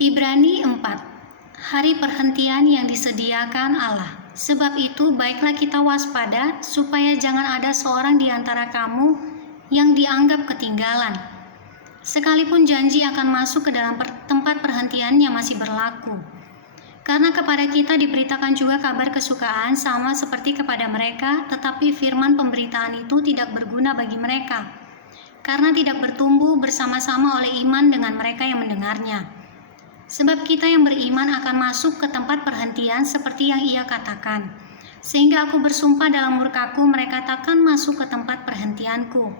Ibrani 4. Hari perhentian yang disediakan Allah. Sebab itu baiklah kita waspada, supaya jangan ada seorang di antara kamu yang dianggap ketinggalan. Sekalipun janji akan masuk ke dalam tempat perhentiannya masih berlaku. Karena kepada kita diberitakan juga kabar kesukaan sama seperti kepada mereka, tetapi firman pemberitaan itu tidak berguna bagi mereka, karena tidak bertumbuh bersama-sama oleh iman dengan mereka yang mendengarnya. Sebab kita yang beriman akan masuk ke tempat perhentian seperti yang ia katakan. Sehingga aku bersumpah dalam murkaku, mereka takkan masuk ke tempat perhentianku,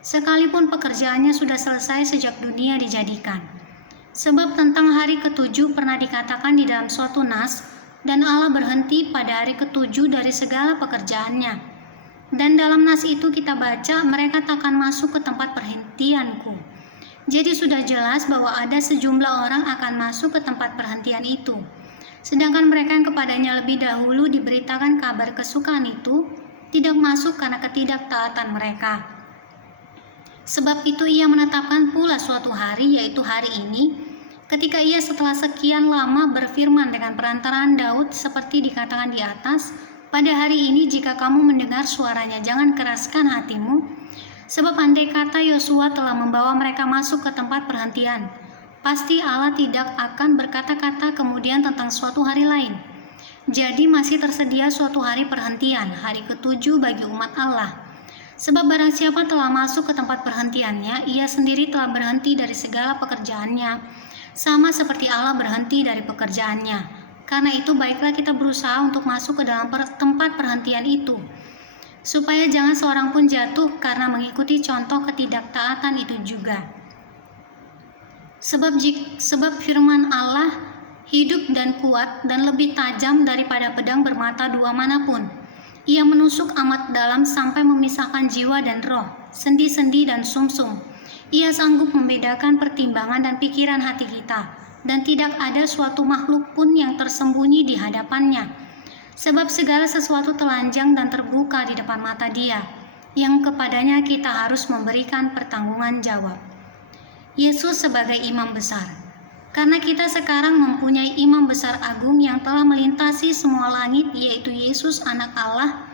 sekalipun pekerjaannya sudah selesai sejak dunia dijadikan. Sebab tentang hari ketujuh pernah dikatakan di dalam suatu nas, dan Allah berhenti pada hari ketujuh dari segala pekerjaannya. Dan dalam nas itu kita baca, mereka takkan masuk ke tempat perhentianku. Jadi sudah jelas bahwa ada sejumlah orang akan masuk ke tempat perhentian itu. Sedangkan mereka yang kepadanya lebih dahulu diberitakan kabar kesukaan itu, tidak masuk karena ketidaktaatan mereka. Sebab itu ia menetapkan pula suatu hari, yaitu hari ini, ketika ia setelah sekian lama berfirman dengan perantaraan Daud seperti dikatakan di atas, pada hari ini jika kamu mendengar suaranya, jangan keraskan hatimu. Sebab andai kata Yosua telah membawa mereka masuk ke tempat perhentian, pasti Allah tidak akan berkata-kata kemudian tentang suatu hari lain. Jadi masih tersedia suatu hari perhentian, hari ketujuh bagi umat Allah. Sebab barang siapa telah masuk ke tempat perhentiannya, ia sendiri telah berhenti dari segala pekerjaannya, sama seperti Allah berhenti dari pekerjaannya. Karena itu baiklah kita berusaha untuk masuk ke dalam tempat perhentian itu, supaya jangan seorang pun jatuh karena mengikuti contoh ketidaktaatan itu juga. Sebab firman Allah hidup dan kuat dan lebih tajam daripada pedang bermata dua manapun. Ia menusuk amat dalam sampai memisahkan jiwa dan roh, sendi-sendi dan sumsum. Ia sanggup membedakan pertimbangan dan pikiran hati kita, dan tidak ada suatu makhluk pun yang tersembunyi di hadapannya. Sebab segala sesuatu telanjang dan terbuka di depan mata Dia, yang kepadanya kita harus memberikan pertanggungan jawab. Yesus sebagai imam besar. Karena kita sekarang mempunyai imam besar agung yang telah melintasi semua langit, yaitu Yesus anak Allah,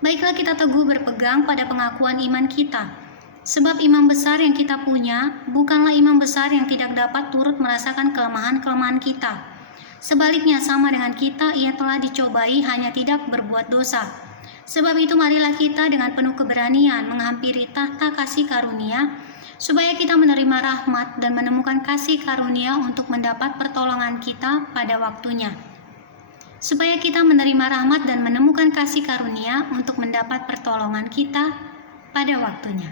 baiklah kita teguh berpegang pada pengakuan iman kita. Sebab imam besar yang kita punya bukanlah imam besar yang tidak dapat turut merasakan kelemahan-kelemahan kita. Sebaliknya sama dengan kita, ia telah dicobai hanya tidak berbuat dosa. Sebab itu marilah kita dengan penuh keberanian menghampiri tahta kasih karunia, supaya kita menerima rahmat dan menemukan kasih karunia untuk mendapat pertolongan kita pada waktunya. Supaya kita menerima rahmat dan menemukan kasih karunia untuk mendapat pertolongan kita pada waktunya.